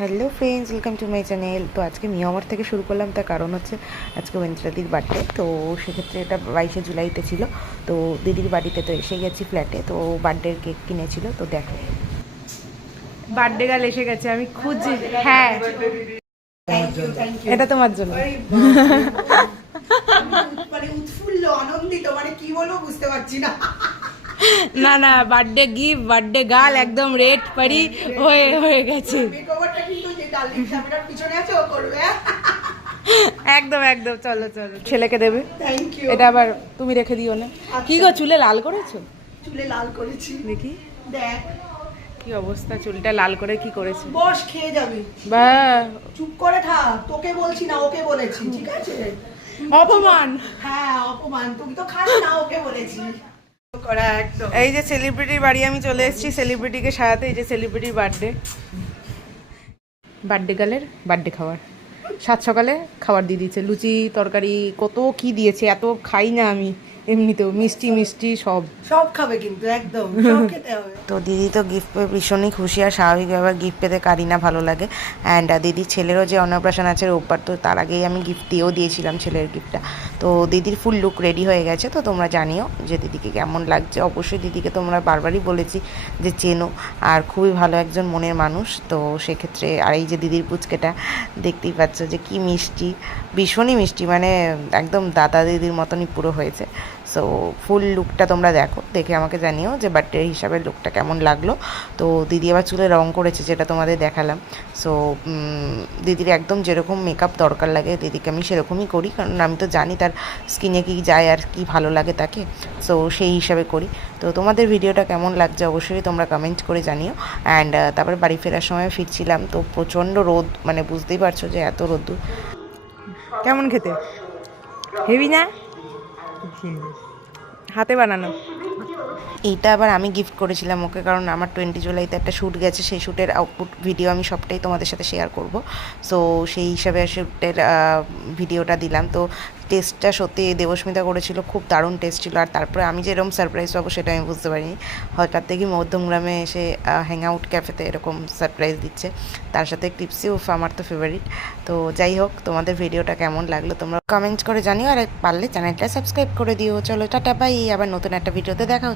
Hello friends, welcome to my channel. তো আজকে মিয়ামার থেকে শুরু করলাম, তার কারণ হচ্ছে আজকে ওয়েন্দ্রাদির বার্থডে। তো সেক্ষেত্রে এটা 22শে জুলাইতে ছিল। তো দিদির বাড়িতে তো এসে গেছি ফ্ল্যাটে, তো বার্থডের কেক কিনেছিল। তো দেখো বার্থডে গার্ল এসে গেছে, আমি খুঁজি। হ্যাঁ, এটা তোমার জন্য। মানে উৎফুল্ল আনন্দিত, মানে কি বলবো বুঝতে পারছি না। না না, বার্থডে গিফট, বার্থডে গার্ল একদম রেড পারি হয়ে গেছে। মেকওভারটা কিন্তু যে ডার্লিং ক্যামেরার পিছনে আছে ও করবে। একদম একদম, চলো চলো, ছেলেকে দেবে। Thank you. এটা আবার তুমি রেখে দিও না। কি গো, চুলে লাল করেছো? চুলে লাল করেছি, দেখি দেখ কি অবস্থা, চুলটা লাল করে কি করেছে। বস খেয়ে যাবি, বা চুপ করে থাক, তোকে বলছি না ওকে বলেছি, ঠিক আছে? অপমান। হ্যাঁ অপমান, তুমি তো খাস না, ওকে বলেছি করা একদম। এই যে সেলিব্রিটির বাড়ি আমি চলে এসেছি, সেলিব্রিটিকে সাজাতে। এই যে সেলিব্রিটির বার্থডে, বার্থডে গার্লের বার্থডে খাবার। সাত সকালে খাবার দিয়ে দিয়েছে, লুচি তরকারি কত কি দিয়েছে। এত খাই না আমি এমনিতেও, মিষ্টি মিষ্টি সব সব খাবে কিন্তু, একদম সব খেতে হবে। তো দিদি তো গিফট পেয়ে ভীষণই খুশি, আর স্বাভাবিক ব্যাপার, গিফট পেতে কারি না ভালো লাগে। অ্যান্ড দিদির ছেলেরও যে অন্নপ্রাশন আছে রোববার, তো তার আগেই আমি গিফট দিয়েও দিয়েছিলাম ছেলের গিফটটা। তো দিদির ফুল লুক রেডি হয়ে গেছে। তো তোমরা জানিও যে দিদিকে কেমন লাগছে। অবশ্যই দিদিকে তোমরা বারবারই বলেছি যে চেনো, আর খুবই ভালো একজন মনের মানুষ। তো সেক্ষেত্রে আর এই যে দিদির পুচকেটা দেখতেই পাচ্ছ যে কি মিষ্টি, ভীষণই মিষ্টি, মানে একদম দাদা দিদির মতনই পুরো হয়েছে। সো ফুল লুকটা তোমরা দেখে আমাকে জানিও যে বার্থডে হিসাবে লুকটা কেমন লাগলো। তো দিদি আবার চুলে রং করেছে, যেটা তোমাদের দেখালাম। সো দিদির একদম যেরকম মেকআপ দরকার লাগে দিদিকে আমি সেরকমই করি, কারণ আমি তো জানি তার স্কিনে কী যায় আর কি ভালো লাগে তাকে। সো সেই হিসাবে করি। তো তোমাদের ভিডিওটা কেমন লাগছে অবশ্যই তোমরা কমেন্ট করে জানিও। অ্যান্ড তারপরে বাড়ি ফেরার সময় ফিরছিলাম, তো প্রচণ্ড রোদ, মানে বুঝতেই পারছো যে এত রোদ্দুর। কেমন খেতে, হেভি না? হাতে বানানো। এইটা আবার আমি গিফট করেছিলাম ওকে, কারণ আমার 20 জুলাইতে একটা শ্যুট গেছে, সেই শ্যুটের আউটপুট ভিডিও আমি সবটাই তোমাদের সাথে শেয়ার করব। সো সেই হিসাবে শ্যুটের ভিডিওটা দিলাম। তো টেস্টটা সত্যি দেবস্মিতা করেছিল, খুব দারুণ টেস্ট ছিল। আর তারপরে আমি যেরকম সারপ্রাইজ পাবো সেটা আমি বুঝতে পারিনি। হঠাৎ থেকে মধ্যমগ্রামে এসে হ্যাং আউট ক্যাফেতে এরকম সারপ্রাইজ দিচ্ছে, তার সাথে ক্লিপসি। উফ, আমার তো ফেভারিট। তো যাই হোক, তোমাদের ভিডিওটা কেমন লাগলো তোমরা কমেন্ট করে জানিও, আর পারলে চ্যানেলটা সাবস্ক্রাইব করে দিও। চলো টাটা, বাই, আবার নতুন একটা ভিডিওতে দেখা হচ্ছে।